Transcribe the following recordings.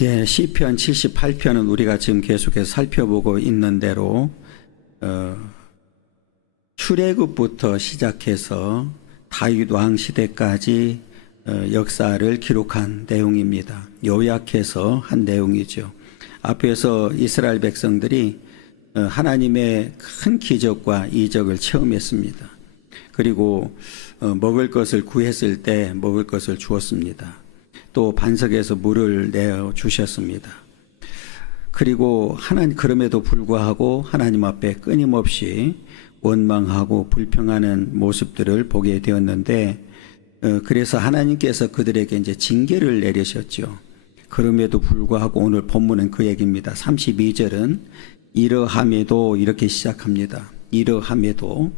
시편 78편은 우리가 지금 계속해서 살펴보고 있는 대로 출애굽부터 시작해서 다윗 왕 시대까지 역사를 기록한 내용입니다. 요약해서 한 내용이죠. 앞에서 이스라엘 백성들이 하나님의 큰 기적과 이적을 체험했습니다. 그리고 먹을 것을 구했을 때 먹을 것을 주었습니다. 또 반석에서 물을 내어 주셨습니다. 그리고 그럼에도 불구하고 하나님 앞에 끊임없이 원망하고 불평하는 모습들을 보게 되었는데, 그래서 하나님께서 그들에게 이제 징계를 내리셨죠. 그럼에도 불구하고 오늘 본문은 그 얘기입니다. 32절은 이러함에도 이렇게 시작합니다. 이러함에도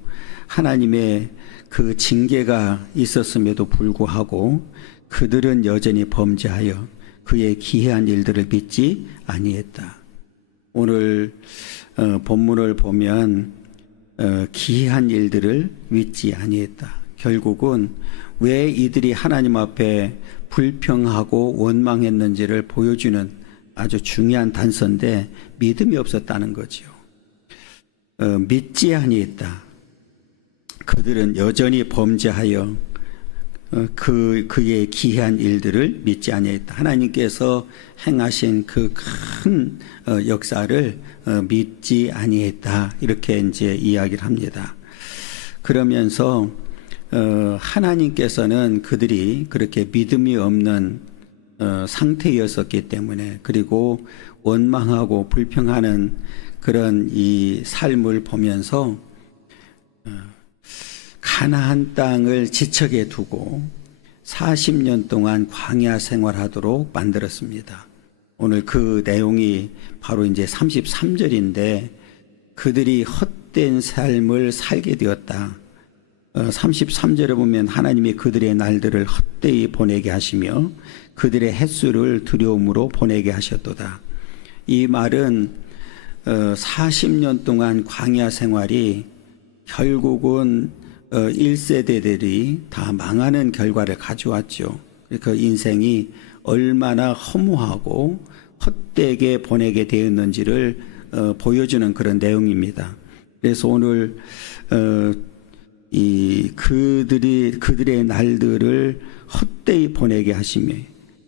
하나님의 그 징계가 있었음에도 불구하고 그들은 여전히 범죄하여 그의 기이한 일들을 믿지 아니했다. 오늘 본문을 보면 기이한 일들을 믿지 아니했다. 결국은 왜 이들이 하나님 앞에 불평하고 원망했는지를 보여주는 아주 중요한 단서인데, 믿음이 없었다는 거죠. 믿지 아니했다. 그들은 여전히 범죄하여 그의 기이한 일들을 믿지 아니했다. 하나님께서 행하신 그 큰 역사를 믿지 아니했다. 이렇게 이제 이야기를 합니다. 그러면서 하나님께서는 그들이 그렇게 믿음이 없는 상태였었기 때문에, 그리고 원망하고 불평하는 그런 이 삶을 보면서 가나안 땅을 지척에 두고 40년 동안 광야 생활하도록 만들었습니다. 오늘 그 내용이 바로 이제 33절인데, 그들이 헛된 삶을 살게 되었다. 33절에 보면 하나님이 그들의 날들을 헛되이 보내게 하시며 그들의 햇수를 두려움으로 보내게 하셨도다. 이 말은 40년 동안 광야 생활이 결국은 1세대들이 다 망하는 결과를 가져왔죠. 그 인생이 얼마나 허무하고 헛되게 보내게 되었는지를 보여주는 그런 내용입니다. 그래서 오늘 그들의 날들을 헛되이 보내게 하시며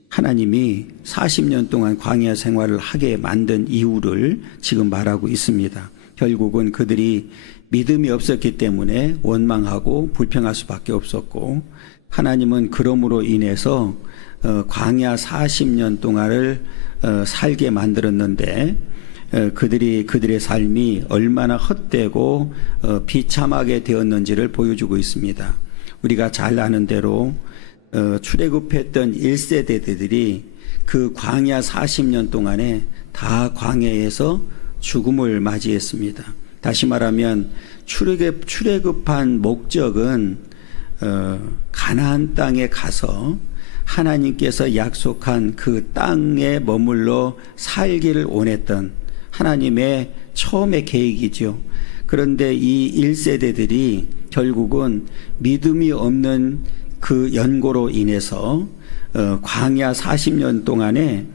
하나님이 40년 동안 광야 생활을 하게 만든 이유를 지금 말하고 있습니다. 결국은 그들이 믿음이 없었기 때문에 원망하고 불평할 수밖에 없었고, 하나님은 그러므로 인해서 광야 40년 동안을 살게 만들었는데, 그들의 삶이 얼마나 헛되고 비참하게 되었는지를 보여주고 있습니다. 우리가 잘 아는 대로 출애굽했던 1세대들이 그 광야 40년 동안에 다 광야에서 죽음을 맞이했습니다. 다시 말하면 출애굽한 목적은 가나안 땅에 가서 하나님께서 약속한 그 땅에 머물러 살기를 원했던 하나님의 처음의 계획이죠. 그런데 이 1세대들이 결국은 믿음이 없는 그 연고로 인해서 광야 40년 동안에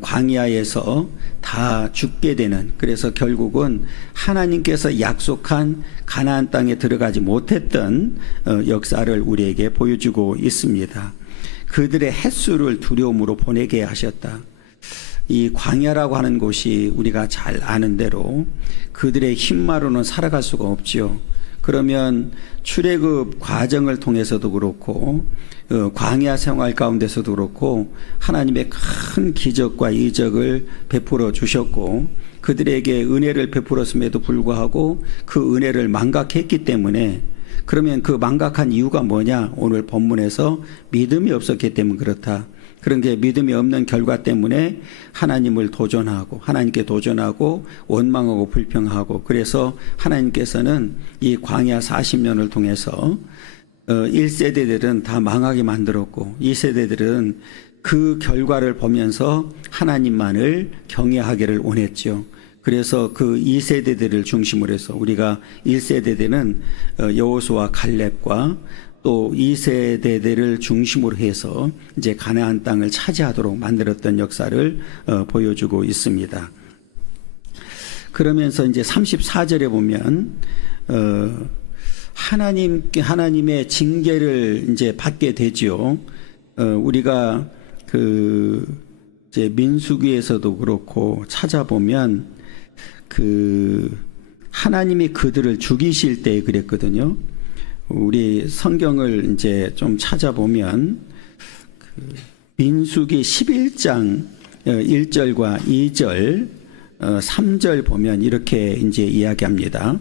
광야에서 다 죽게 되는, 그래서 결국은 하나님께서 약속한 가나안 땅에 들어가지 못했던 역사를 우리에게 보여주고 있습니다. 그들의 햇수를 두려움으로 보내게 하셨다. 이 광야라고 하는 곳이 우리가 잘 아는 대로 그들의 힘만으로는 살아갈 수가 없지요. 그러면 출애굽 과정을 통해서도 그렇고 광야 생활 가운데서도 그렇고 하나님의 큰 기적과 이적을 베풀어 주셨고, 그들에게 은혜를 베풀었음에도 불구하고 그 은혜를 망각했기 때문에, 그러면 그 망각한 이유가 뭐냐? 오늘 본문에서 믿음이 없었기 때문에 그렇다. 그런 게 믿음이 없는 결과 때문에 하나님을 도전하고 하나님께 도전하고 원망하고 불평하고, 그래서 하나님께서는 이 광야 40년을 통해서 1세대들은 다 망하게 만들었고 2세대들은 그 결과를 보면서 하나님만을 경외하기를 원했죠. 그래서 그 2세대들을 중심으로 해서 우리가 1세대들은 여호수아 갈렙과 또 2세대들을 중심으로 해서 이제 가나안 땅을 차지하도록 만들었던 역사를 보여주고 있습니다. 그러면서 이제 34절에 보면 하나님의 징계를 이제 받게 되죠. 우리가 이제 민수기에서도 그렇고 찾아보면 하나님이 그들을 죽이실 때 그랬거든요. 우리 성경을 이제 좀 찾아보면 민수기 11장 1절과 2절 3절 보면 이렇게 이제 이야기합니다.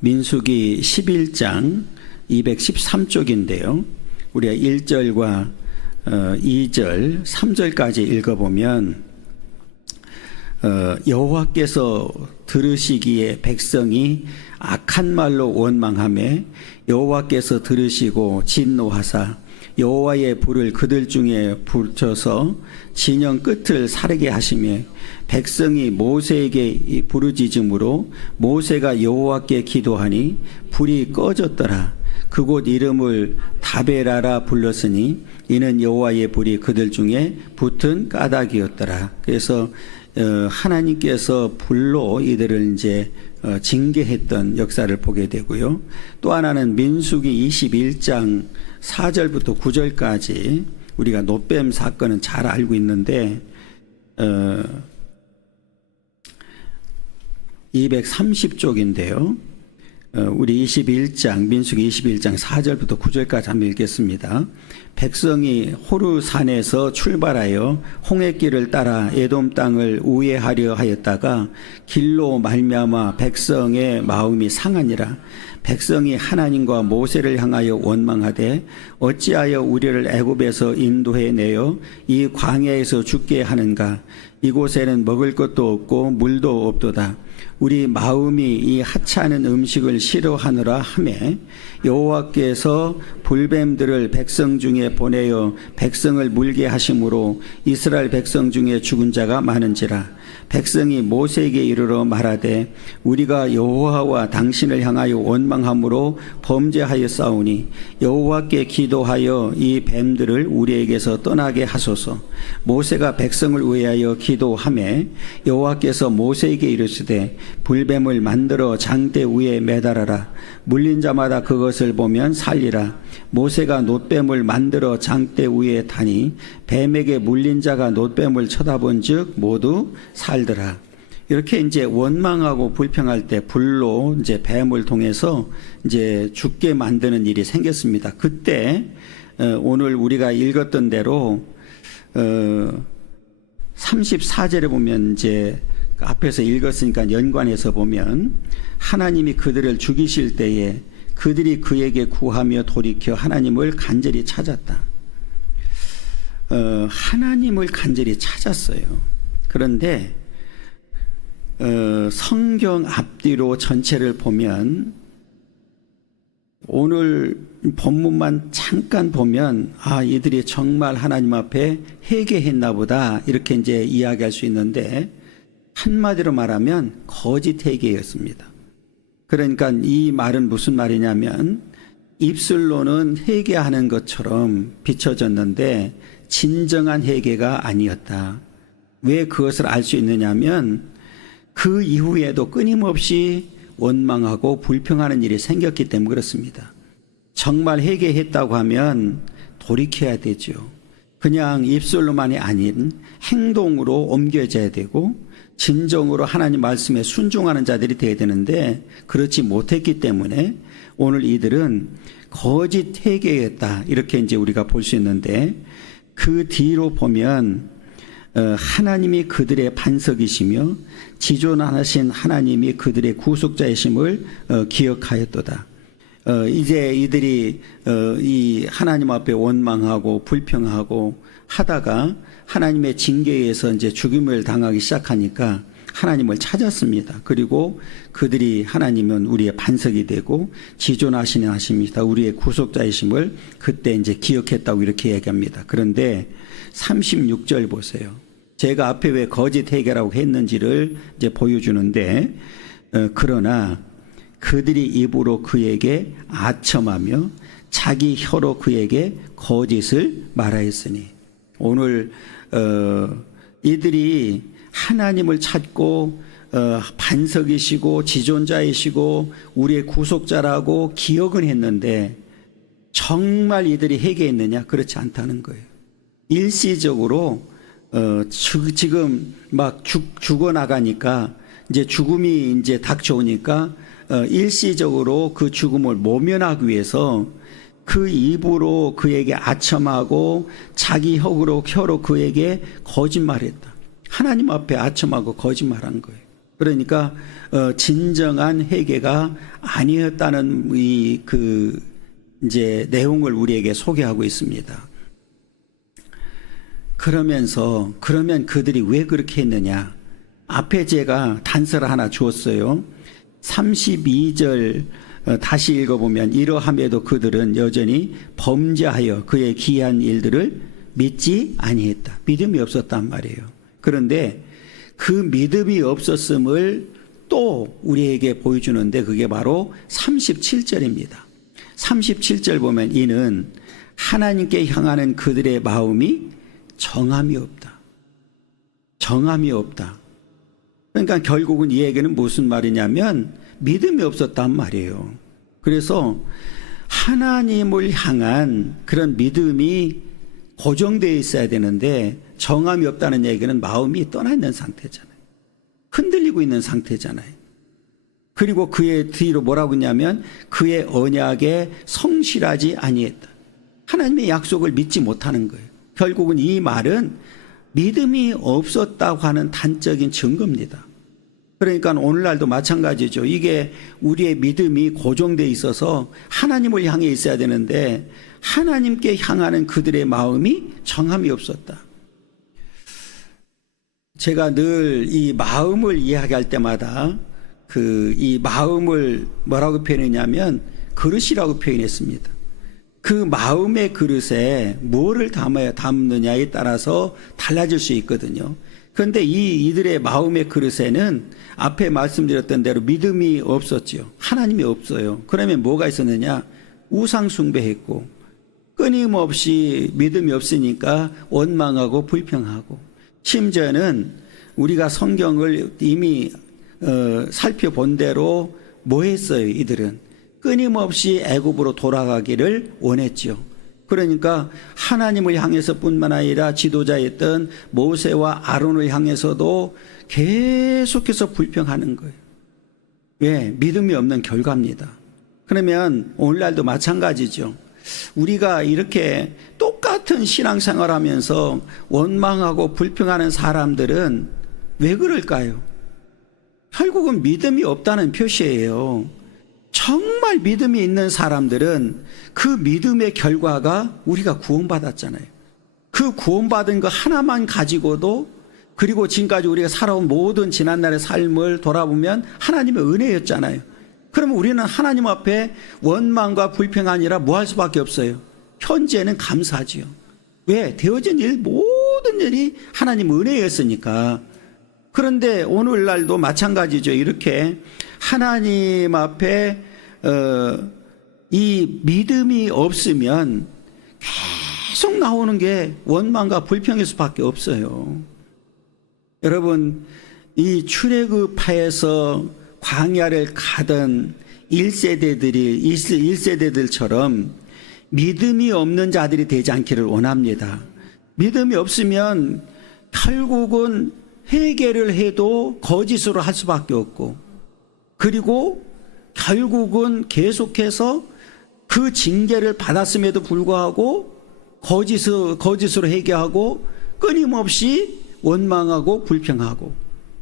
민수기 11장 213쪽인데요. 우리가 1절과 2절 3절까지 읽어보면 여호와께서 들으시기에 백성이 악한 말로 원망하매 여호와께서 들으시고 진노하사 여호와의 불을 그들 중에 붙여서 진영 끝을 사르게 하시며 백성이 모세에게 부르짖음으로 모세가 여호와께 기도하니 불이 꺼졌더라. 그곳 이름을 다베라라 불렀으니 이는 여호와의 불이 그들 중에 붙은 까닭이었더라. 그래서 하나님께서 불로 이들을 이제 징계했던 역사를 보게 되고요. 또 하나는 민수기 21장 4절부터 9절까지 우리가 놋뱀 사건은 잘 알고 있는데 230쪽인데요. 우리 21장 민수기 21장 4절부터 9절까지 한번 읽겠습니다. 백성이 호르산에서 출발하여 홍해길을 따라 에돔 땅을 우회하려 하였다가 길로 말미암아 백성의 마음이 상하니라. 백성이 하나님과 모세를 향하여 원망하되 어찌하여 우리를 애굽에서 인도해 내어 이 광야에서 죽게 하는가. 이곳에는 먹을 것도 없고 물도 없도다. 우리 마음이 이 하찮은 음식을 싫어하느라 하매 여호와께서 불뱀들을 백성 중에 보내어 백성을 물게 하심으로 이스라엘 백성 중에 죽은 자가 많은지라. 백성이 모세에게 이르러 말하되 우리가 여호와와 당신을 향하여 원망함으로 범죄하였사오니 여호와께 기도하여 이 뱀들을 우리에게서 떠나게 하소서. 모세가 백성을 위하여 기도하매 여호와께서 모세에게 이르시되 불뱀을 만들어 장대 위에 매달아라. 물린 자마다 그것을 보면 살리라. 모세가 놋뱀을 만들어 장대 위에 다니 뱀에게 물린 자가 놋뱀을 쳐다본 즉 모두 살더라. 이렇게 이제 원망하고 불평할 때 불로 이제 뱀을 통해서 이제 죽게 만드는 일이 생겼습니다. 그때 오늘 우리가 읽었던 대로 34절에 보면 이제 앞에서 읽었으니까 연관해서 보면 하나님이 그들을 죽이실 때에 그들이 그에게 구하며 돌이켜 하나님을 간절히 찾았다. 하나님을 간절히 찾았어요. 그런데 성경 앞뒤로 전체를 보면 오늘 본문만 잠깐 보면 이들이 정말 하나님 앞에 회개했나 보다 이렇게 이제 이야기할 수 있는데 한마디로 말하면 거짓 회개였습니다. 그러니까 이 말은 무슨 말이냐면 입술로는 회개하는 것처럼 비춰졌는데 진정한 회개가 아니었다. 왜 그것을 알 수 있느냐면 그 이후에도 끊임없이 원망하고 불평하는 일이 생겼기 때문에 그렇습니다. 정말 회개했다고 하면 돌이켜야 되죠. 그냥 입술로만이 아닌 행동으로 옮겨져야 되고 진정으로 하나님 말씀에 순종하는 자들이 되어야 되는데 그렇지 못했기 때문에 오늘 이들은 거짓 회개였다 이렇게 이제 우리가 볼 수 있는데 그 뒤로 보면 하나님이 그들의 반석이시며 지존하신 하나님이 그들의 구속자이심을 기억하였도다. 이제 이들이 이 하나님 앞에 원망하고 불평하고 하다가 하나님의 징계에 의해서 이제 죽임을 당하기 시작하니까 하나님을 찾았습니다. 그리고 그들이 하나님은 우리의 반석이 되고 지존하시는 하십니다. 우리의 구속자이심을 그때 이제 기억했다고 이렇게 얘기합니다. 그런데 36절 보세요. 제가 앞에 왜 거짓 회개라고 했는지를 이제 보여주는데 그러나 그들이 입으로 그에게 아첨하며 자기 혀로 그에게 거짓을 말하였으니. 오늘 이들이 하나님을 찾고 반석이시고 지존자이시고 우리의 구속자라고 기억은 했는데 정말 이들이 회개했느냐? 그렇지 않다는 거예요. 일시적으로 지금 막 죽어나가니까 이제 죽음이 이제 닥쳐오니까 일시적으로 그 죽음을 모면하기 위해서 그 입으로 그에게 아첨하고 자기 혀로 그에게 거짓말했다. 하나님 앞에 아첨하고 거짓말한 거예요. 그러니까 진정한 회개가 아니었다는 이제 내용을 우리에게 소개하고 있습니다. 그러면 그들이 왜 그렇게 했느냐? 앞에 제가 단서를 하나 주었어요. 32절 다시 읽어보면 이러함에도 그들은 여전히 범죄하여 그의 기이한 일들을 믿지 아니했다. 믿음이 없었단 말이에요. 그런데 그 믿음이 없었음을 또 우리에게 보여주는데 그게 바로 37절입니다. 37절 보면 이는 하나님께 향하는 그들의 마음이 정함이 없다. 정함이 없다. 그러니까 결국은 이 얘기는 무슨 말이냐면 믿음이 없었단 말이에요. 그래서 하나님을 향한 그런 믿음이 고정되어 있어야 되는데 정함이 없다는 얘기는 마음이 떠나 있는 상태잖아요. 흔들리고 있는 상태잖아요. 그리고 그의 뒤로 뭐라고 했냐면 그의 언약에 성실하지 아니했다. 하나님의 약속을 믿지 못하는 거예요. 결국은 이 말은 믿음이 없었다고 하는 단적인 증거입니다. 그러니까 오늘날도 마찬가지죠. 이게 우리의 믿음이 고정되어 있어서 하나님을 향해 있어야 되는데 하나님께 향하는 그들의 마음이 정함이 없었다. 제가 늘 이 마음을 이야기할 때마다 이 마음을 뭐라고 표현했냐면 그릇이라고 표현했습니다. 그 마음의 그릇에 뭐를 담느냐에 따라서 달라질 수 있거든요. 그런데 이들의 마음의 그릇에는 앞에 말씀드렸던 대로 믿음이 없었죠. 하나님이 없어요. 그러면 뭐가 있었느냐? 우상 숭배했고 끊임없이 믿음이 없으니까 원망하고 불평하고 심지어는 우리가 성경을 이미 살펴본 대로 뭐 했어요? 이들은 끊임없이 애굽으로 돌아가기를 원했죠. 그러니까 하나님을 향해서 뿐만 아니라 지도자였던 모세와 아론을 향해서도 계속해서 불평하는 거예요. 왜? 믿음이 없는 결과입니다. 그러면 오늘날도 마찬가지죠. 우리가 이렇게 똑같은 신앙생활 하면서 원망하고 불평하는 사람들은 왜 그럴까요? 결국은 믿음이 없다는 표시예요. 정말 믿음이 있는 사람들은 그 믿음의 결과가 우리가 구원받았잖아요. 그 구원받은 거 하나만 가지고도 그리고 지금까지 우리가 살아온 모든 지난날의 삶을 돌아보면 하나님의 은혜였잖아요. 그러면 우리는 하나님 앞에 원망과 불평이 아니라 뭐 할 수밖에 없어요? 현재는 감사하지요. 왜? 되어진 일 모든 일이 하나님 은혜였으니까. 그런데 오늘날도 마찬가지죠. 이렇게 하나님 앞에 이 믿음이 없으면 계속 나오는 게 원망과 불평일 수밖에 없어요. 여러분, 이 출애굽하에서 광야를 가던 1세대들처럼 믿음이 없는 자들이 되지 않기를 원합니다. 믿음이 없으면 결국은 회개를 해도 거짓으로 할 수밖에 없고 그리고 결국은 계속해서 그 징계를 받았음에도 불구하고 거짓으로 회개하고 끊임없이 원망하고 불평하고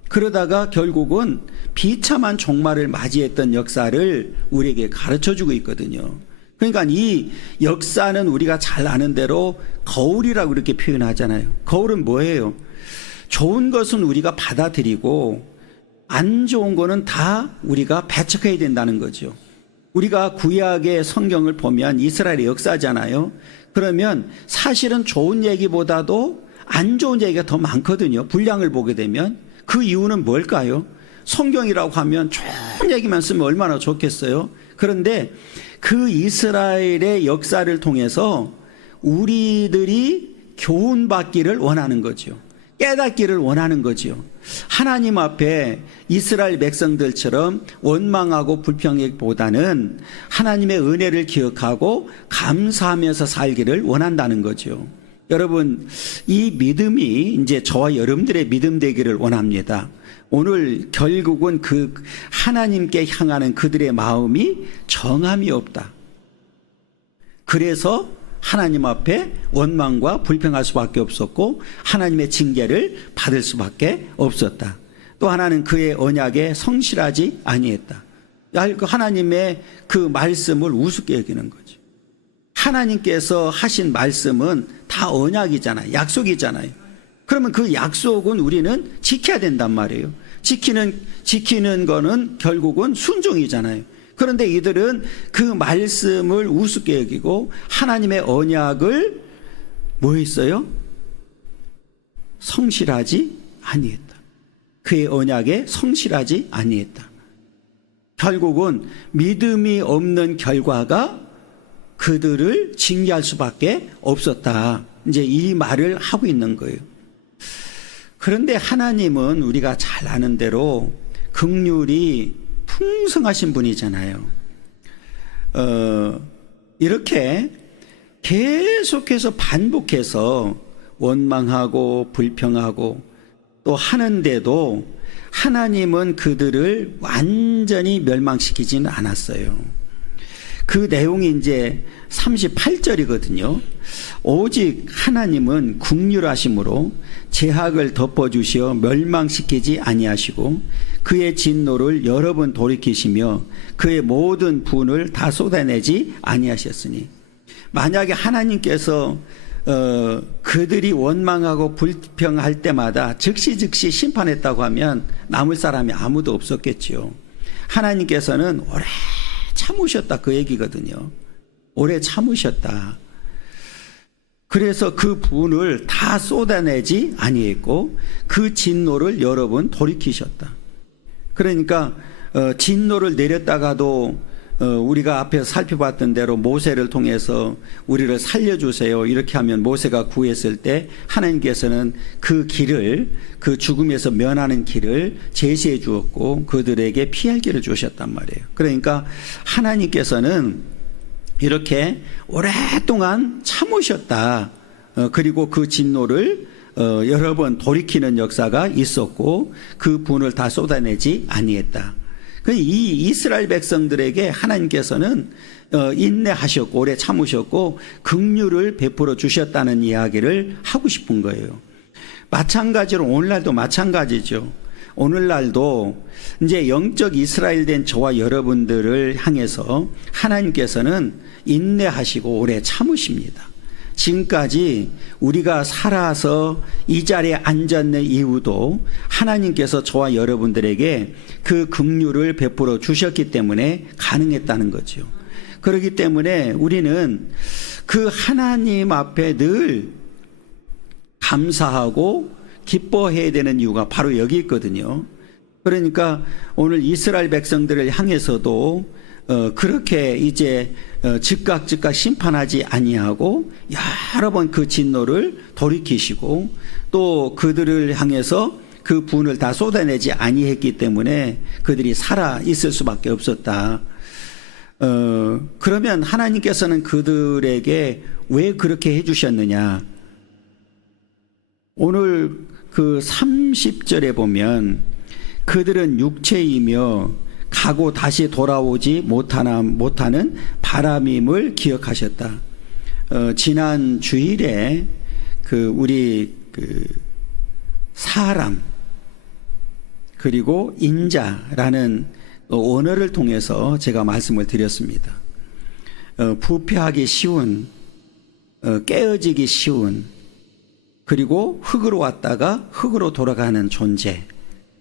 그러다가 결국은 비참한 종말을 맞이했던 역사를 우리에게 가르쳐주고 있거든요. 그러니까 이 역사는 우리가 잘 아는 대로 거울이라고 이렇게 표현하잖아요. 거울은 뭐예요? 좋은 것은 우리가 받아들이고 안 좋은 거는 다 우리가 배척해야 된다는 거죠. 우리가 구약의 성경을 보면 이스라엘의 역사잖아요. 그러면 사실은 좋은 얘기보다도 안 좋은 얘기가 더 많거든요. 분량을 보게 되면. 그 이유는 뭘까요? 성경이라고 하면 좋은 얘기만 쓰면 얼마나 좋겠어요. 그런데 그 이스라엘의 역사를 통해서 우리들이 교훈받기를 원하는 거죠. 깨닫기를 원하는 거죠. 하나님 앞에 이스라엘 백성들처럼 원망하고 불평하기보다는 하나님의 은혜를 기억하고 감사하면서 살기를 원한다는 거죠. 여러분, 이 믿음이 이제 저와 여러분들의 믿음 되기를 원합니다. 오늘 결국은 그 하나님께 향하는 그들의 마음이 정함이 없다. 그래서 하나님 앞에 원망과 불평할 수밖에 없었고 하나님의 징계를 받을 수밖에 없었다. 또 하나는 그의 언약에 성실하지 아니했다. 하나님의 그 말씀을 우습게 여기는 거죠. 하나님께서 하신 말씀은 다 언약이잖아요. 약속이잖아요. 그러면 그 약속은 우리는 지켜야 된단 말이에요. 지키는 거는 결국은 순종이잖아요. 그런데 이들은 그 말씀을 우습게 여기고 하나님의 언약을 뭐 했어요? 성실하지 아니했다. 그의 언약에 성실하지 아니했다. 결국은 믿음이 없는 결과가 그들을 징계할 수밖에 없었다. 이제 이 말을 하고 있는 거예요. 그런데 하나님은 우리가 잘 아는 대로 긍휼이 풍성하신 분이잖아요. 이렇게 계속해서 반복해서 원망하고 불평하고 또 하는데도 하나님은 그들을 완전히 멸망시키지는 않았어요. 그 내용이 이제 38절이거든요. 오직 하나님은 긍휼하심으로 죄악을 덮어주시어 멸망시키지 아니하시고 그의 진노를 여러 번 돌이키시며 그의 모든 분을 다 쏟아내지 아니하셨으니, 만약에 하나님께서 그들이 원망하고 불평할 때마다 즉시 심판했다고 하면 남을 사람이 아무도 없었겠지요. 하나님께서는 오래 참으셨다, 그 얘기거든요. 오래 참으셨다. 그래서 그 분을 다 쏟아내지 아니했고 그 진노를 여러 번 돌이키셨다. 그러니까 진노를 내렸다가도 우리가 앞에서 살펴봤던 대로 모세를 통해서 우리를 살려주세요 이렇게 하면 모세가 구했을 때 하나님께서는 그 길을, 그 죽음에서 면하는 길을 제시해 주었고 그들에게 피할 길을 주셨단 말이에요. 그러니까 하나님께서는 이렇게 오랫동안 참으셨다. 그리고 그 진노를 여러 번 돌이키는 역사가 있었고 그 분을 다 쏟아내지 아니했다. 이 이스라엘 백성들에게 하나님께서는 인내하셨고 오래 참으셨고 긍휼을 베풀어 주셨다는 이야기를 하고 싶은 거예요. 마찬가지로 오늘날도 마찬가지죠. 오늘날도 이제 영적 이스라엘 된 저와 여러분들을 향해서 하나님께서는 인내하시고 오래 참으십니다. 지금까지 우리가 살아서 이 자리에 앉았는 이유도 하나님께서 저와 여러분들에게 그 긍휼을 베풀어 주셨기 때문에 가능했다는 거죠. 그렇기 때문에 우리는 그 하나님 앞에 늘 감사하고 기뻐해야 되는 이유가 바로 여기 있거든요. 그러니까 오늘 이스라엘 백성들을 향해서도 그렇게 이제 즉각 심판하지 아니하고 여러 번 그 진노를 돌이키시고 또 그들을 향해서 그 분을 다 쏟아내지 아니했기 때문에 그들이 살아 있을 수밖에 없었다. 그러면 하나님께서는 그들에게 왜 그렇게 해주셨느냐? 오늘 그 30절에 보면 그들은 육체이며 가고 다시 돌아오지 못하는 바람임을 기억하셨다. 지난 주일에 우리 사람 그리고 인자라는 언어를 통해서 제가 말씀을 드렸습니다. 부패하기 쉬운, 깨어지기 쉬운, 그리고 흙으로 왔다가 흙으로 돌아가는 존재,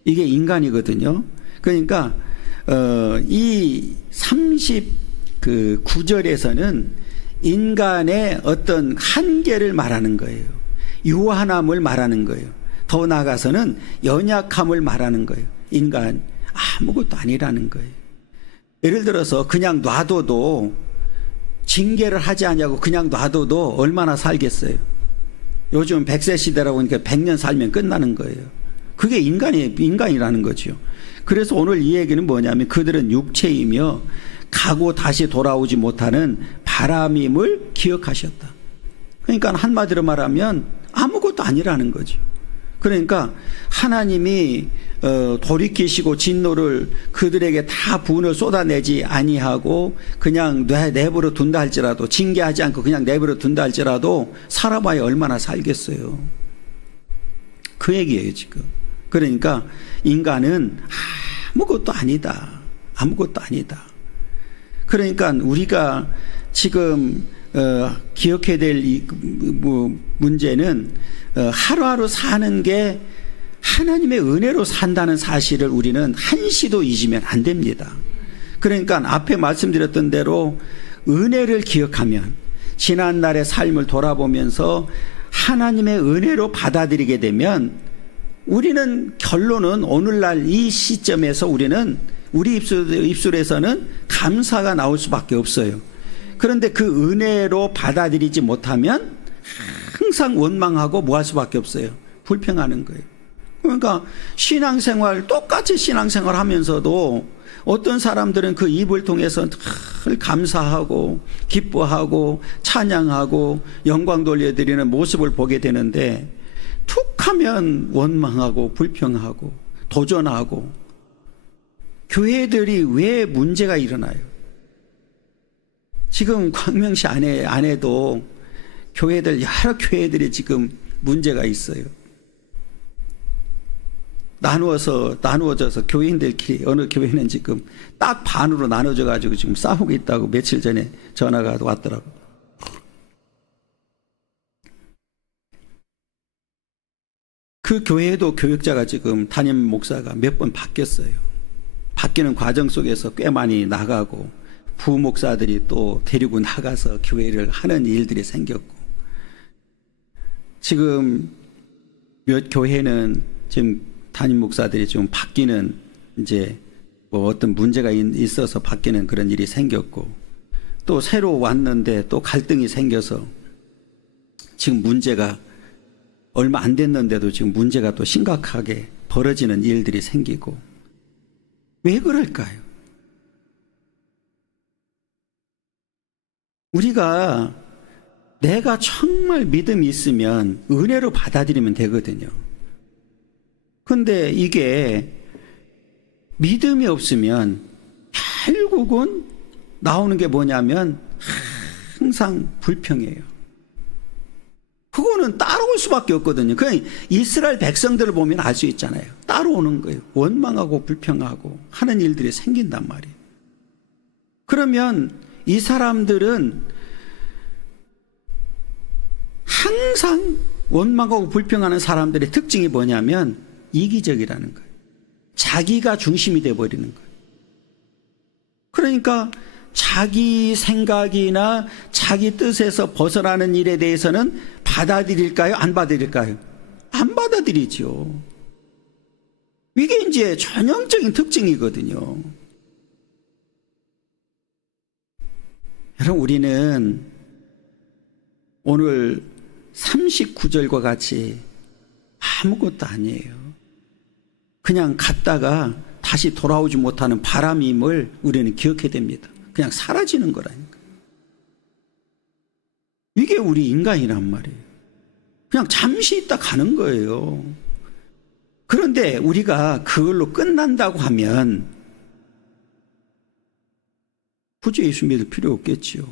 이게 인간이거든요. 그러니까 이 39절에서는 인간의 어떤 한계를 말하는 거예요. 유한함을 말하는 거예요. 더 나아가서는 연약함을 말하는 거예요. 인간 아무것도 아니라는 거예요. 예를 들어서 그냥 놔둬도 징계를 하지 않냐고 그냥 놔둬도 얼마나 살겠어요. 요즘 100세 시대라고 하니까 100년 살면 끝나는 거예요. 그게 인간이라는 거죠. 그래서 오늘 이 얘기는 뭐냐면 그들은 육체이며 가고 다시 돌아오지 못하는 바람임을 기억하셨다. 그러니까 한마디로 말하면 아무것도 아니라는 거죠. 그러니까 하나님이 돌이키시고 진노를 그들에게 다 분을 쏟아내지 아니하고 그냥 내버려 둔다 할지라도, 징계하지 않고 그냥 내버려 둔다 할지라도 살아봐야 얼마나 살겠어요. 그 얘기예요 지금. 그러니까 인간은 아무것도 아니다. 아무것도 아니다. 그러니까 우리가 지금 기억해야 될 이 문제는 하루하루 사는 게 하나님의 은혜로 산다는 사실을 우리는 한시도 잊으면 안 됩니다. 그러니까 앞에 말씀드렸던 대로 은혜를 기억하면, 지난날의 삶을 돌아보면서 하나님의 은혜로 받아들이게 되면 우리는 결론은 오늘날 이 시점에서 우리는 우리 입술에서는 감사가 나올 수밖에 없어요. 그런데 그 은혜로 받아들이지 못하면 항상 원망하고 뭐 할 수밖에 없어요. 불평하는 거예요. 그러니까 신앙생활, 똑같이 신앙생활 하면서도 어떤 사람들은 그 입을 통해서 늘 감사하고 기뻐하고 찬양하고 영광 돌려드리는 모습을 보게 되는데 툭 하면 원망하고 불평하고 도전하고, 교회들이 왜 문제가 일어나요? 지금 광명시 안에도 여러 교회들이 지금 문제가 있어요. 나누어져서 교인들끼리, 어느 교회는 지금 딱 반으로 나눠져 가지고 지금 싸우고 있다고 며칠 전에 전화가 왔더라고요. 그 교회에도 교육자가 지금 담임 목사가 몇 번 바뀌었어요. 바뀌는 과정 속에서 꽤 많이 나가고 부목사들이 또 데리고 나가서 교회를 하는 일들이 생겼고, 지금 몇 교회는 지금 담임 목사들이 좀 바뀌는, 이제 뭐 어떤 문제가 있어서 바뀌는 그런 일이 생겼고, 또 새로 왔는데 또 갈등이 생겨서 지금 문제가 얼마 안 됐는데도 지금 문제가 또 심각하게 벌어지는 일들이 생기고, 왜 그럴까요? 우리가 내가 정말 믿음이 있으면 은혜로 받아들이면 되거든요. 근데 이게 믿음이 없으면 결국은 나오는 게 뭐냐면 항상 불평해요. 그거는 따라올 수밖에 없거든요. 그냥 이스라엘 백성들을 보면 알 수 있잖아요. 따라오는 거예요. 원망하고 불평하고 하는 일들이 생긴단 말이에요. 그러면 이 사람들은 항상 원망하고 불평하는 사람들의 특징이 뭐냐면 이기적이라는 거예요. 자기가 중심이 되어버리는 거예요. 그러니까 자기 생각이나 자기 뜻에서 벗어나는 일에 대해서는 받아들일까요? 안 받아들일까요? 안 받아들이죠. 이게 이제 전형적인 특징이거든요. 여러분, 우리는 오늘 39절과 같이 아무것도 아니에요. 그냥 갔다가 다시 돌아오지 못하는 바람임을 우리는 기억해야 됩니다. 그냥 사라지는 거라니까. 이게 우리 인간이란 말이에요. 그냥 잠시 있다 가는 거예요. 그런데 우리가 그걸로 끝난다고 하면 굳이 예수 믿을 필요 없겠지요.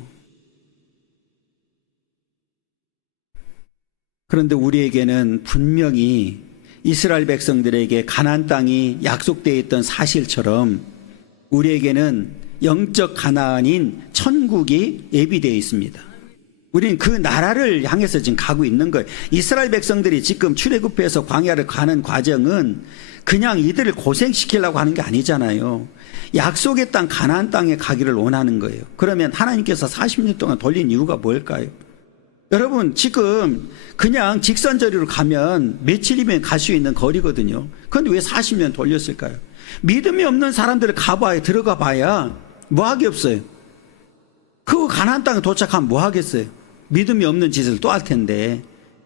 그런데 우리에게는 분명히 이스라엘 백성들에게 가나안 땅이 약속되어 있던 사실처럼 우리에게는 영적 가나안인 천국이 예비되어 있습니다. 우리는 그 나라를 향해서 지금 가고 있는 거예요. 이스라엘 백성들이 지금 출애굽해서 광야를 가는 과정은 그냥 이들을 고생시키려고 하는 게 아니잖아요. 약속의 땅 가나안 땅에 가기를 원하는 거예요. 그러면 하나님께서 40년 동안 돌린 이유가 뭘까요? 여러분, 지금 그냥 직선저리로 가면 며칠이면 갈 수 있는 거리거든요. 그런데 왜 40년 돌렸을까요? 믿음이 없는 사람들을 들어가 봐야 뭐하기 없어요. 그 가나안 땅에 도착하면 뭐 하겠어요? 믿음이 없는 짓을 또 할 텐데.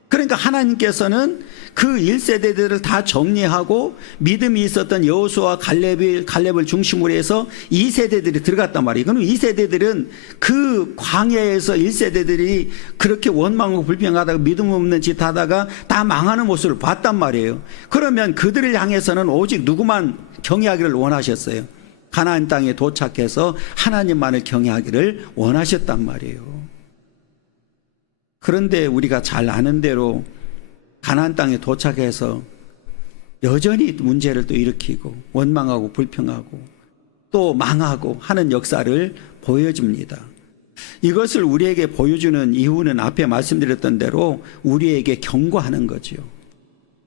그러니까 하나님께서는 그 1세대들을 다 정리하고 믿음이 있었던 여호수아와 갈렙을 중심으로 해서 2세대들이 들어갔단 말이에요. 그럼 2세대들은 그 광야에서 1세대들이 그렇게 원망하고 불평하다가 믿음 없는 짓 하다가 다 망하는 모습을 봤단 말이에요. 그러면 그들을 향해서는 오직 누구만 경외하기를 원하셨어요? 가나안 땅에 도착해서 하나님만을 경외하기를 원하셨단 말이에요. 그런데 우리가 잘 아는 대로 가나안 땅에 도착해서 여전히 문제를 또 일으키고 원망하고 불평하고 또 망하고 하는 역사를 보여줍니다. 이것을 우리에게 보여주는 이유는 앞에 말씀드렸던 대로 우리에게 경고하는 거죠.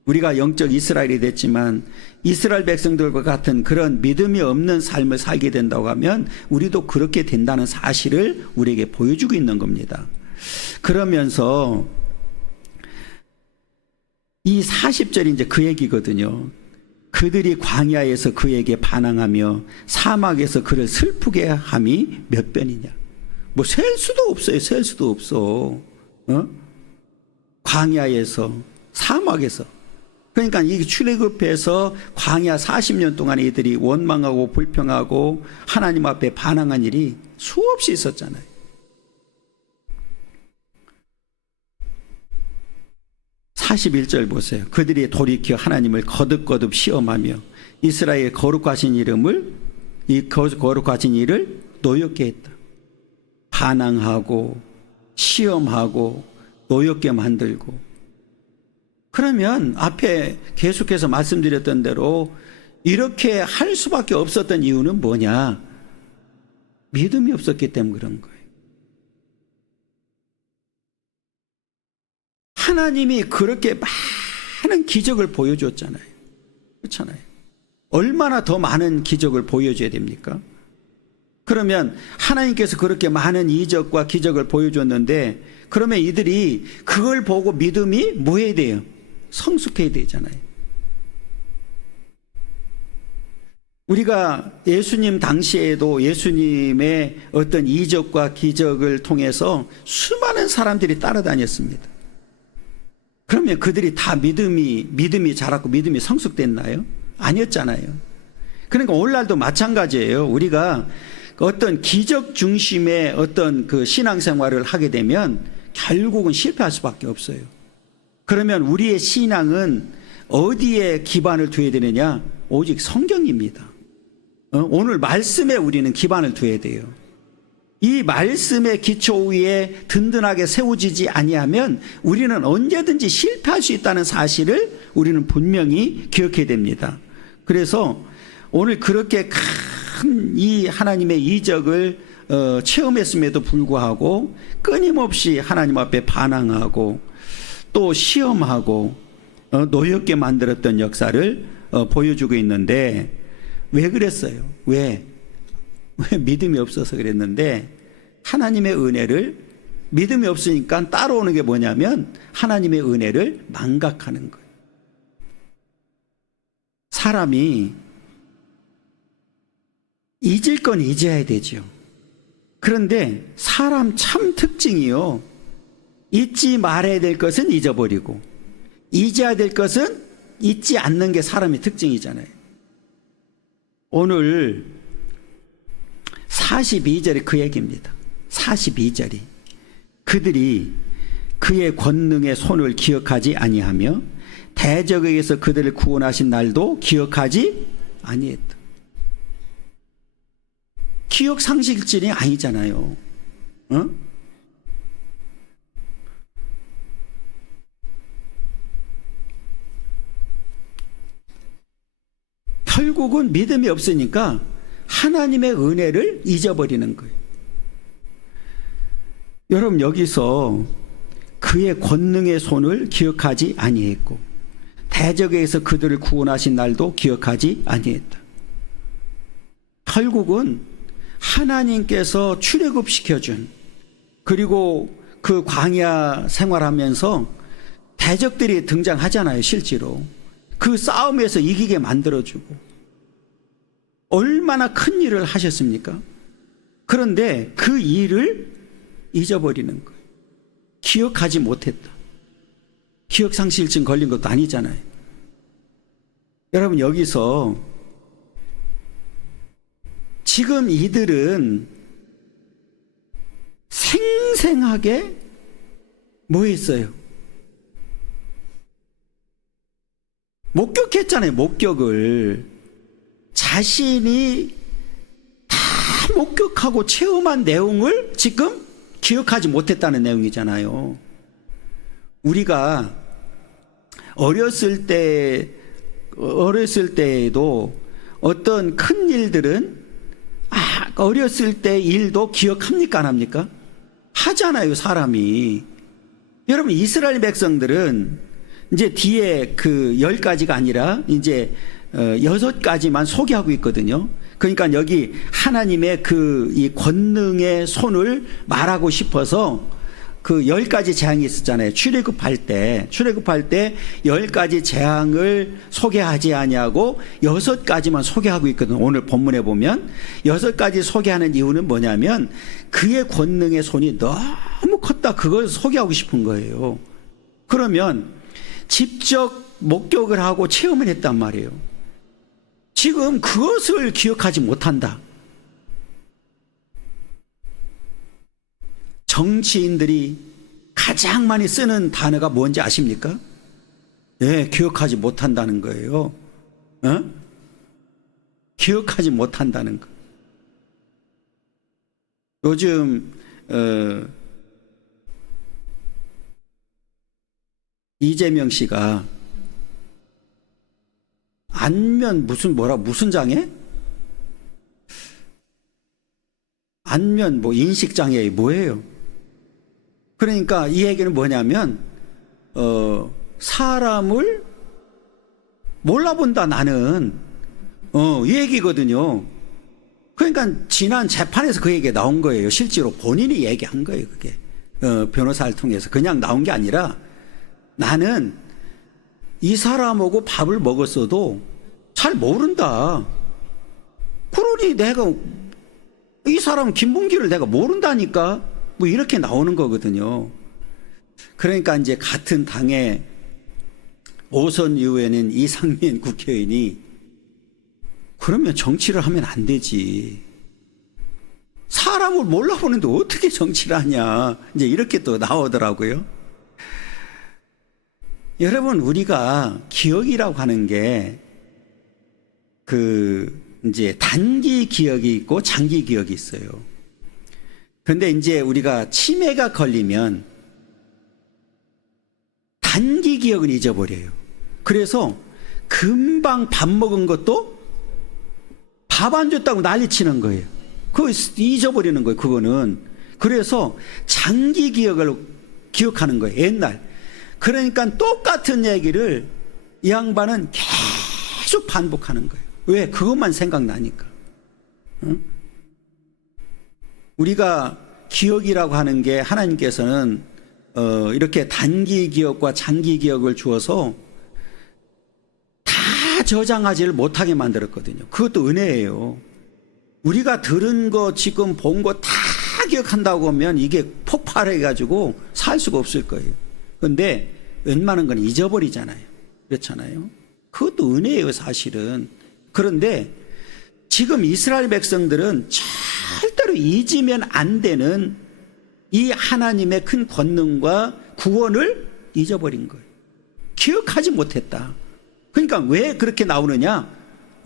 우리가 영적 이스라엘이 됐지만 이스라엘 백성들과 같은 그런 믿음이 없는 삶을 살게 된다고 하면 우리도 그렇게 된다는 사실을 우리에게 보여주고 있는 겁니다. 그러면서 이 40절이 이제 그 얘기거든요. 그들이 광야에서 그에게 반항하며 사막에서 그를 슬프게 함이 몇 번이냐. 뭐 셀 수도 없어요. 셀 수도 없어. 광야에서 사막에서. 그러니까 이 출애굽해서 광야 40년 동안 이들이 원망하고 불평하고 하나님 앞에 반항한 일이 수없이 있었잖아요. 41절 보세요. 그들이 돌이켜 하나님을 거듭거듭 시험하며 이스라엘의 거룩하신 이름을 이 거룩하신 일을 노엽게 했다. 반항하고 시험하고 노엽게 만들고. 그러면 앞에 계속해서 말씀드렸던 대로 이렇게 할 수밖에 없었던 이유는 뭐냐? 믿음이 없었기 때문에 그런 거예요. 하나님이 그렇게 많은 기적을 보여줬잖아요. 그렇잖아요. 얼마나 더 많은 기적을 보여줘야 됩니까? 그러면 하나님께서 그렇게 많은 이적과 기적을 보여줬는데 그러면 이들이 그걸 보고 믿음이 뭐 해야 돼요? 성숙해야 되잖아요. 우리가 예수님 당시에도 예수님의 어떤 이적과 기적을 통해서 수많은 사람들이 따라다녔습니다. 그러면 그들이 다 믿음이 자랐고 믿음이 성숙됐나요? 아니었잖아요. 그러니까 오늘날도 마찬가지예요. 우리가 어떤 기적 중심의 어떤 그 신앙생활을 하게 되면 결국은 실패할 수밖에 없어요. 그러면 우리의 신앙은 어디에 기반을 두어야 되느냐? 오직 성경입니다. 오늘 말씀에 우리는 기반을 두어야 돼요. 이 말씀의 기초 위에 든든하게 세워지지 아니하면 우리는 언제든지 실패할 수 있다는 사실을 우리는 분명히 기억해야 됩니다. 그래서 오늘 그렇게 큰 이 하나님의 이적을 체험했음에도 불구하고 끊임없이 하나님 앞에 반항하고 또 시험하고 노엽게 만들었던 역사를 보여주고 있는데 왜 그랬어요? 왜 믿음이 없어서 그랬는데 하나님의 은혜를 믿음이 없으니까 따라오는 게 뭐냐면 하나님의 은혜를 망각하는 거예요. 사람이 잊을 건 잊어야 되죠. 그런데 사람 참 특징이요. 잊지 말아야 될 것은 잊어버리고 잊어야 될 것은 잊지 않는 게 사람의 특징이잖아요. 오늘 42절이 그 얘기입니다. 42절이 그들이 그의 권능의 손을 기억하지 아니하며 대적에 의해서 그들을 구원하신 날도 기억하지 아니했다. 기억 상실증이 아니잖아요. 결국은 믿음이 없으니까 하나님의 은혜를 잊어버리는 거예요. 여러분 여기서 그의 권능의 손을 기억하지 아니했고 대적에 의해서 그들을 구원하신 날도 기억하지 아니했다. 결국은 하나님께서 출애굽시켜준 그리고 그 광야 생활하면서 대적들이 등장하잖아요. 실제로 그 싸움에서 이기게 만들어주고 얼마나 큰 일을 하셨습니까? 그런데 그 일을 잊어버리는 거예요. 기억하지 못했다. 기억상실증 걸린 것도 아니잖아요. 여러분, 여기서 지금 이들은 생생하게 뭐 했어요? 목격했잖아요. 목격을. 자신이 다 목격하고 체험한 내용을 지금 기억하지 못했다는 내용이잖아요. 우리가 어렸을 때에도 어떤 큰 일들은 어렸을 때 일도 기억합니까? 안 합니까? 하잖아요, 사람이. 여러분, 이스라엘 백성들은 이제 뒤에 그 10가지가 아니라 이제 6가지만 소개하고 있거든요. 그러니까 여기 하나님의 이 권능의 손을 말하고 싶어서 그 10가지 재앙이 있었잖아요. 출애굽할 때 10가지 재앙을 소개하지 아니하고 6가지만 소개하고 있거든요. 오늘 본문에 보면 6가지 소개하는 이유는 뭐냐면 그의 권능의 손이 너무 컸다, 그걸 소개하고 싶은 거예요. 그러면 직접 목격을 하고 체험을 했단 말이에요. 지금 그것을 기억하지 못한다. 정치인들이 가장 많이 쓰는 단어가 뭔지 아십니까? 네, 기억하지 못한다는 거예요. 기억하지 못한다는 거. 요즘 이재명 씨가 안면 무슨 장애? 안면 인식장애 뭐예요? 그러니까 이 얘기는 뭐냐면 사람을 몰라본다 나는 이 얘기거든요. 그러니까 지난 재판에서 그 얘기가 나온 거예요. 실제로 본인이 얘기한 거예요. 그게 변호사를 통해서 그냥 나온 게 아니라 나는 이 사람하고 밥을 먹었어도 잘 모른다. 그러니 내가 이 사람 김봉기를 내가 모른다니까 이렇게 나오는 거거든요. 그러니까 이제 같은 당의 오선 의원인 이상민 국회의원이 그러면 정치를 하면 안 되지. 사람을 몰라보는데 어떻게 정치를 하냐. 이제 이렇게 또 나오더라고요. 여러분, 우리가 기억이라고 하는 게 이제 단기 기억이 있고 장기 기억이 있어요. 그런데 이제 우리가 치매가 걸리면 단기 기억을 잊어버려요. 그래서 금방 밥 먹은 것도 밥 안 줬다고 난리치는 거예요. 그거 잊어버리는 거예요, 그거는. 그래서 장기 기억을 기억하는 거예요, 옛날. 그러니까 똑같은 얘기를 이 양반은 계속 반복하는 거예요. 왜? 그것만 생각나니까. 응? 우리가 기억이라고 하는 게 하나님께서는 이렇게 단기 기억과 장기 기억을 주어서 다 저장하지를 못하게 만들었거든요. 그것도 은혜예요. 우리가 들은 거 지금 본 거 다 기억한다고 하면 이게 폭발해가지고 살 수가 없을 거예요. 그런데 웬만한 건 잊어버리잖아요. 그렇잖아요. 그것도 은혜예요, 사실은. 그런데 지금 이스라엘 백성들은 절대로 잊으면 안 되는 이 하나님의 큰 권능과 구원을 잊어버린 거예요. 기억하지 못했다. 그러니까 왜 그렇게 나오느냐?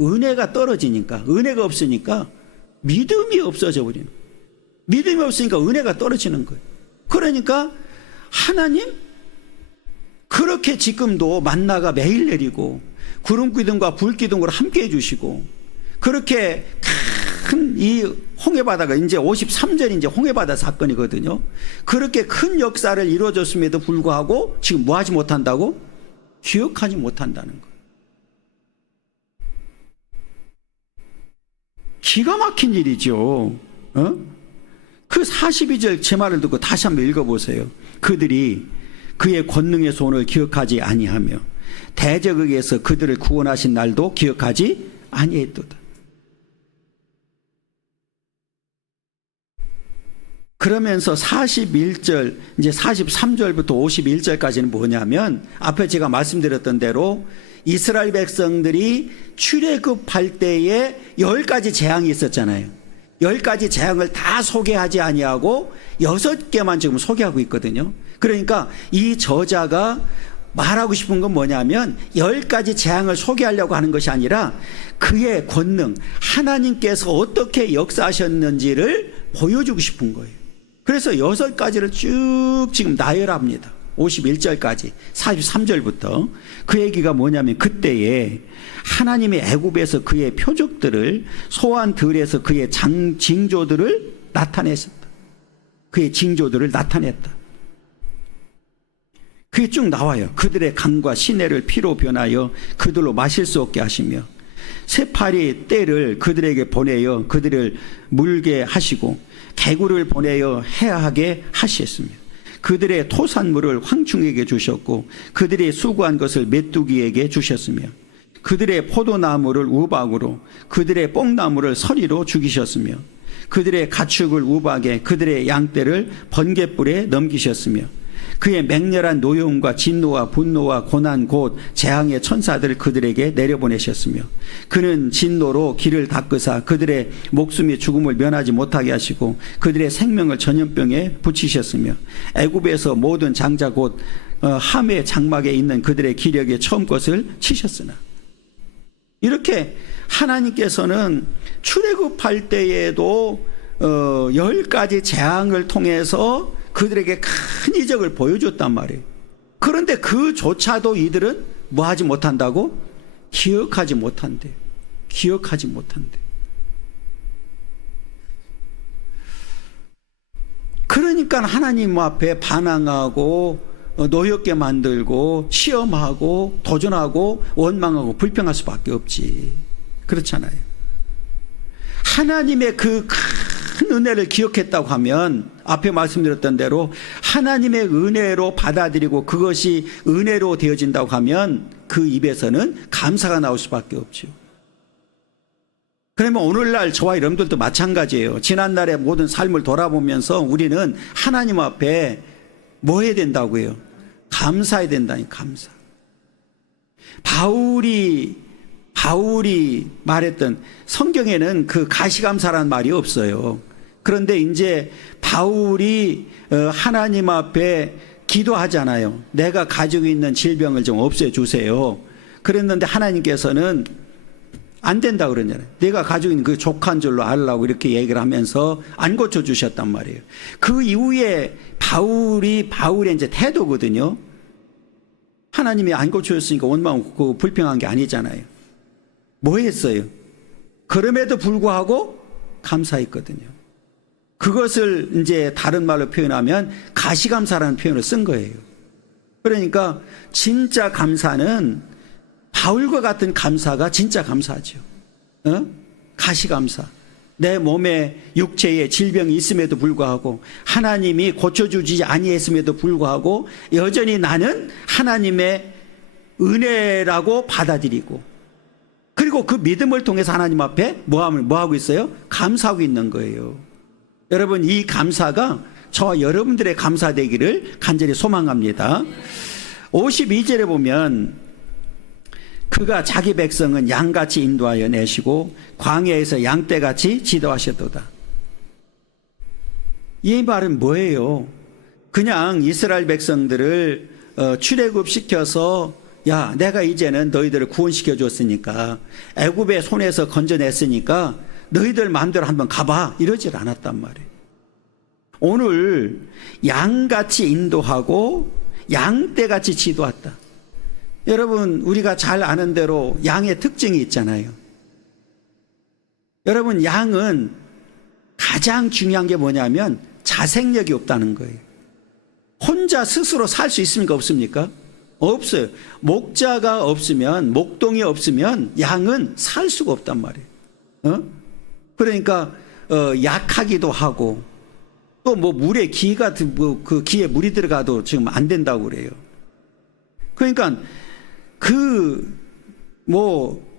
은혜가 떨어지니까, 은혜가 없으니까 믿음이 없어져 버리는 거예요. 믿음이 없으니까 은혜가 떨어지는 거예요. 그러니까 하나님 그렇게 지금도 만나가 매일 내리고 구름 기둥과 불 기둥으로 함께 해주시고 그렇게 큰 이 홍해바다가 이제 53절 이제 홍해바다 사건이거든요. 그렇게 큰 역사를 이루어줬음에도 불구하고 지금 뭐 하지 못한다고? 기억하지 못한다는 거예요. 기가 막힌 일이죠. 그 42절 제 말을 듣고 다시 한번 읽어보세요. 그들이 그의 권능의 손을 기억하지 아니하며 대적에게서 그들을 구원하신 날도 기억하지 아니했도다. 그러면서 41절, 이제 43절부터 51절까지는 뭐냐면, 앞에 제가 말씀드렸던 대로 이스라엘 백성들이 출애굽할 때에 10가지 재앙이 있었잖아요. 10가지 재앙을 다 소개하지 아니하고 6개만 지금 소개하고 있거든요. 그러니까 이 저자가 말하고 싶은 건 뭐냐면 10가지 재앙을 소개하려고 하는 것이 아니라 그의 권능, 하나님께서 어떻게 역사하셨는지를 보여주고 싶은 거예요. 그래서 6가지를 쭉 지금 나열합니다. 51절까지 43절부터 그 얘기가 뭐냐면, 그때에 하나님의 애굽에서 그의 표적들을, 소환 들에서 그의 징조들을 나타냈었다. 그의 징조들을 나타냈다. 그게 쭉 나와요. 그들의 강과 시내를 피로 변하여 그들로 마실 수 없게 하시며, 새파리 떼를 그들에게 보내어 그들을 물게 하시고, 개구를 보내어 해하게 하셨으며, 그들의 토산물을 황충에게 주셨고, 그들이 수고한 것을 메뚜기에게 주셨으며, 그들의 포도나무를 우박으로, 그들의 뽕나무를 서리로 죽이셨으며, 그들의 가축을 우박에, 그들의 양떼를 번갯불에 넘기셨으며, 그의 맹렬한 노여움과 진노와 분노와 고난 곧 재앙의 천사들을 그들에게 내려보내셨으며, 그는 진노로 길을 닦으사 그들의 목숨이 죽음을 면하지 못하게 하시고 그들의 생명을 전염병에 붙이셨으며, 애굽에서 모든 장자 곧 함의 장막에 있는 그들의 기력에 처음 것을 치셨으나. 이렇게 하나님께서는 출애굽할 때에도 10가지 재앙을 통해서 그들에게 큰 이적을 보여줬단 말이에요. 그런데 그조차도 이들은 뭐 하지 못한다고? 기억하지 못한대. 기억하지 못한대. 그러니까 하나님 앞에 반항하고 노엽게 만들고 시험하고 도전하고 원망하고 불평할 수밖에 없지. 그렇잖아요. 하나님의 그 큰 은혜를 기억했다고 하면, 앞에 말씀드렸던 대로 하나님의 은혜로 받아들이고 그것이 은혜로 되어진다고 하면 그 입에서는 감사가 나올 수밖에 없죠. 그러면 오늘날 저와 여러분들도 마찬가지예요. 지난날의 모든 삶을 돌아보면서 우리는 하나님 앞에 뭐 해야 된다고요? 감사해야 된다니, 감사. 바울이 말했던, 성경에는 그 가시감사라는 말이 없어요. 그런데 이제 바울이 하나님 앞에 기도하잖아요. 내가 가지고 있는 질병을 좀 없애주세요. 그랬는데 하나님께서는 안 된다 그러잖아요. 내가 가지고 있는 그 족한 줄로 알라고 이렇게 얘기를 하면서 안 고쳐주셨단 말이에요. 그 이후에 바울의 이제 태도거든요. 하나님이 안 고쳐줬으니까 원망하고 불평한 게 아니잖아요. 뭐 했어요? 그럼에도 불구하고 감사했거든요. 그것을 이제 다른 말로 표현하면 가시감사라는 표현을 쓴 거예요. 그러니까 진짜 감사는 바울과 같은 감사가 진짜 감사죠. 가시감사. 내 몸에 육체에 질병이 있음에도 불구하고, 하나님이 고쳐주지 아니했음에도 불구하고 여전히 나는 하나님의 은혜라고 받아들이고, 그리고 그 믿음을 통해서 하나님 앞에 뭐 하고 있어요? 감사하고 있는 거예요. 여러분, 이 감사가 저와 여러분들의 감사 되기를 간절히 소망합니다. 52절에 보면, 그가 자기 백성은 양같이 인도하여 내시고 광야에서 양떼같이 지도하셨도다. 이 말은 뭐예요? 그냥 이스라엘 백성들을 출애굽시켜서, 야, 내가 이제는 너희들을 구원시켜 줬으니까, 애굽의 손에서 건져냈으니까 너희들 마음대로 한번 가봐, 이러질 않았단 말이에요. 오늘 양같이 인도하고 양떼같이 지도했다. 여러분, 우리가 잘 아는 대로 양의 특징이 있잖아요. 여러분, 양은 가장 중요한 게 뭐냐면 자생력이 없다는 거예요. 혼자 스스로 살 수 있습니까? 없습니까? 없어요. 목자가 없으면, 목동이 없으면 양은 살 수가 없단 말이에요. 그러니까 약하기도 하고, 또 뭐 물에 그 기에 물이 들어가도 지금 안 된다고 그래요. 그러니까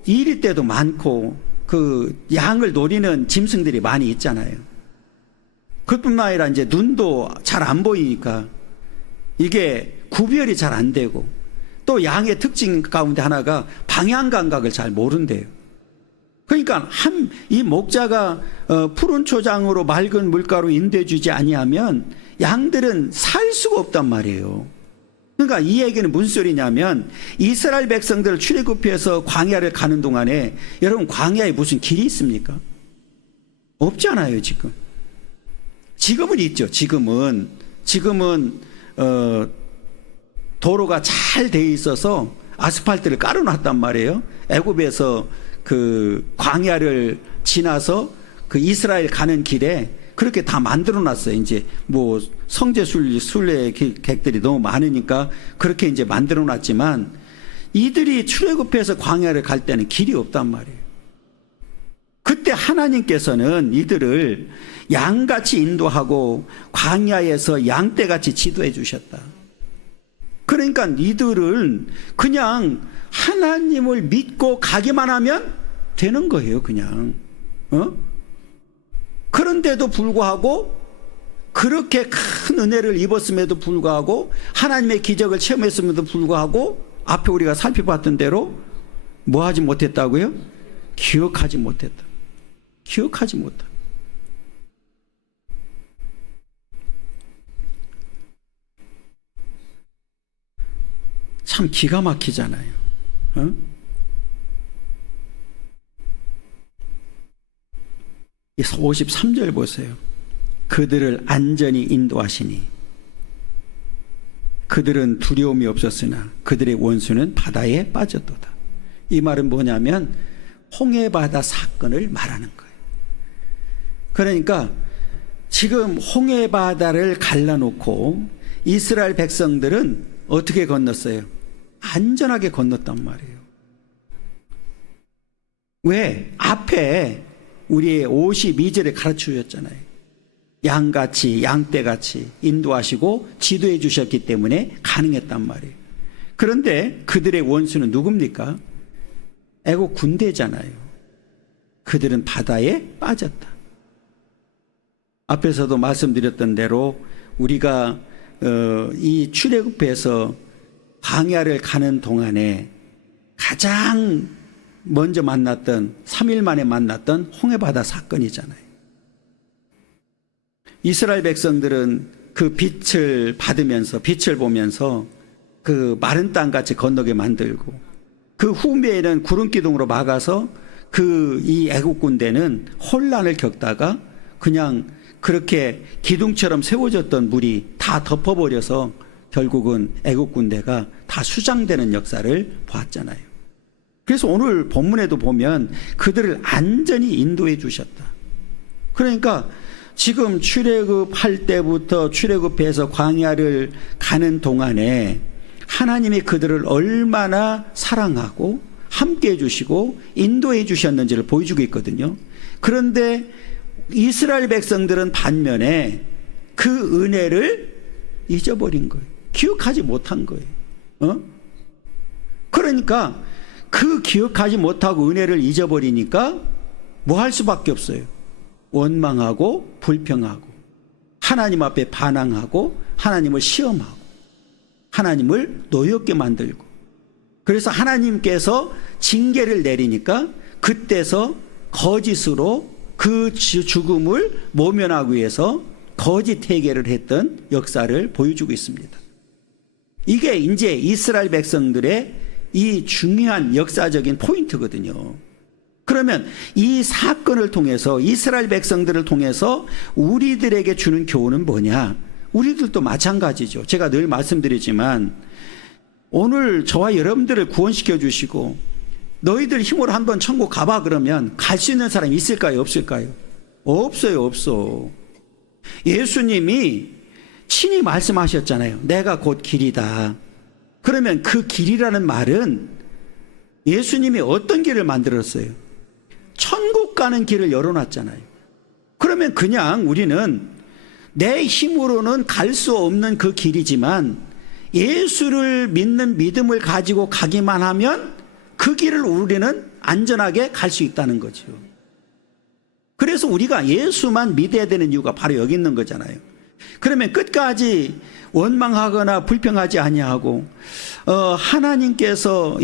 이리 때도 많고 그 양을 노리는 짐승들이 많이 있잖아요. 그뿐만 아니라 이제 눈도 잘 안 보이니까 이게 구별이 잘 안 되고, 또 양의 특징 가운데 하나가 방향 감각을 잘 모른대요. 그러니까 이 목자가 푸른 초장으로 맑은 물가로 인도해주지 아니하면 양들은 살 수가 없단 말이에요. 그러니까 이 얘기는 무슨 소리냐면, 이스라엘 백성들을 출애굽해서 광야를 가는 동안에 여러분, 광야에 무슨 길이 있습니까? 없잖아요. 지금은 있죠. 지금은 도로가 잘 돼 있어서 아스팔트를 깔아놨단 말이에요. 애굽에서 그 광야를 지나서 그 이스라엘 가는 길에 그렇게 다 만들어 놨어요. 이제 뭐 성지 순례객들이 너무 많으니까 그렇게 이제 만들어 놨지만, 이들이 출애굽해서 광야를 갈 때는 길이 없단 말이에요. 그때 하나님께서는 이들을 양같이 인도하고 광야에서 양떼같이 지도해 주셨다. 그러니까 이들은 그냥 하나님을 믿고 가기만 하면 되는 거예요. 그냥 그런데도 불구하고, 그렇게 큰 은혜를 입었음에도 불구하고, 하나님의 기적을 체험했음에도 불구하고, 앞에 우리가 살펴봤던 대로 뭐 하지 못했다고요? 기억하지 못했다. 참 기가 막히잖아요. 53절 보세요. 그들을 안전히 인도하시니 그들은 두려움이 없었으나 그들의 원수는 바다에 빠졌도다. 이 말은 뭐냐면 홍해바다 사건을 말하는 거예요. 그러니까 지금 홍해바다를 갈라놓고 이스라엘 백성들은 어떻게 건넜어요? 안전하게 건넜단 말이에요. 왜? 앞에 우리의 52절에 가르쳐 주셨잖아요. 양같이, 양떼같이 인도하시고 지도해 주셨기 때문에 가능했단 말이에요. 그런데 그들의 원수는 누굽니까? 애국 군대잖아요. 그들은 바다에 빠졌다. 앞에서도 말씀드렸던 대로 우리가 이 출애굽해서 광야를 가는 동안에 가장 먼저 만났던, 3일 만에 만났던 홍해바다 사건이잖아요. 이스라엘 백성들은 그 빛을 받으면서, 빛을 보면서 그 마른 땅같이 건너게 만들고, 그 후미에는 구름 기둥으로 막아서 이 애국 군대는 혼란을 겪다가 그냥 그렇게 기둥처럼 세워졌던 물이 다 덮어버려서 결국은 애국 군대가 다 수장되는 역사를 보았잖아요. 그래서 오늘 본문에도 보면 그들을 안전히 인도해 주셨다. 그러니까 지금 출애굽할 때부터 출애굽해서 광야를 가는 동안에 하나님이 그들을 얼마나 사랑하고 함께 해주시고 인도해 주셨는지를 보여주고 있거든요. 그런데 이스라엘 백성들은 반면에 그 은혜를 잊어버린 거예요. 기억하지 못한 거예요. 그러니까 그 기억하지 못하고 은혜를 잊어버리니까 뭐 할 수밖에 없어요. 원망하고 불평하고 하나님 앞에 반항하고 하나님을 시험하고 하나님을 노엽게 만들고, 그래서 하나님께서 징계를 내리니까 그때서 거짓으로 그 죽음을 모면하기 위해서 거짓 회개를 했던 역사를 보여주고 있습니다. 이게 이제 이스라엘 백성들의 이 중요한 역사적인 포인트거든요. 그러면 이 사건을 통해서, 이스라엘 백성들을 통해서 우리들에게 주는 교훈은 뭐냐? 우리들도 마찬가지죠. 제가 늘 말씀드리지만 오늘 저와 여러분들을 구원시켜 주시고 너희들 힘으로 한번 천국 가봐 그러면 갈 수 있는 사람이 있을까요? 없을까요? 없어요. 없어. 예수님이 친히 말씀하셨잖아요. 내가 곧 길이다. 그러면 그 길이라는 말은 예수님이 어떤 길을 만들었어요? 천국 가는 길을 열어놨잖아요. 그러면 그냥 우리는 내 힘으로는 갈 수 없는 그 길이지만 예수를 믿는 믿음을 가지고 가기만 하면 그 길을 우리는 안전하게 갈 수 있다는 거죠. 그래서 우리가 예수만 믿어야 되는 이유가 바로 여기 있는 거잖아요. 그러면 끝까지 원망하거나 불평하지 아니하고 하나님께서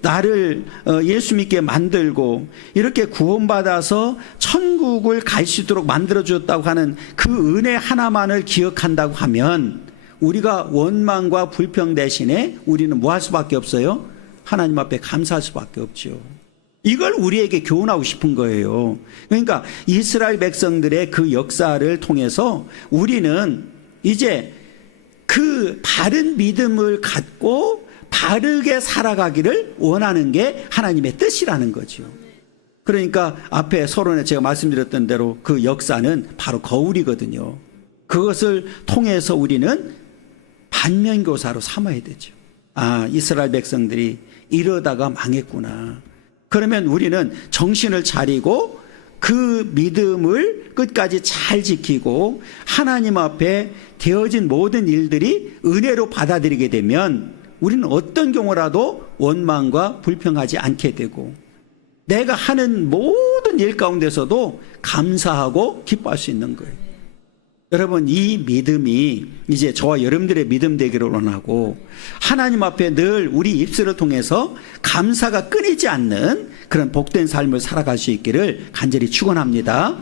나를 예수 믿게 만들고 이렇게 구원받아서 천국을 갈 수 있도록 만들어 주었다고 하는 그 은혜 하나만을 기억한다고 하면 우리가 원망과 불평 대신에 우리는 뭐 할 수밖에 없어요? 하나님 앞에 감사할 수밖에 없죠. 이걸 우리에게 교훈하고 싶은 거예요. 그러니까 이스라엘 백성들의 그 역사를 통해서 우리는 이제 그 바른 믿음을 갖고 바르게 살아가기를 원하는 게 하나님의 뜻이라는 거죠. 그러니까 앞에 서론에 제가 말씀드렸던 대로 그 역사는 바로 거울이거든요. 그것을 통해서 우리는 반면교사로 삼아야 되죠. 아, 이스라엘 백성들이 이러다가 망했구나. 그러면 우리는 정신을 차리고 그 믿음을 끝까지 잘 지키고 하나님 앞에 되어진 모든 일들이 은혜로 받아들이게 되면 우리는 어떤 경우라도 원망과 불평하지 않게 되고 내가 하는 모든 일 가운데서도 감사하고 기뻐할 수 있는 거예요. 여러분, 이 믿음이 이제 저와 여러분들의 믿음 되기를 원하고 하나님 앞에 늘 우리 입술을 통해서 감사가 끊이지 않는 그런 복된 삶을 살아갈 수 있기를 간절히 축원합니다.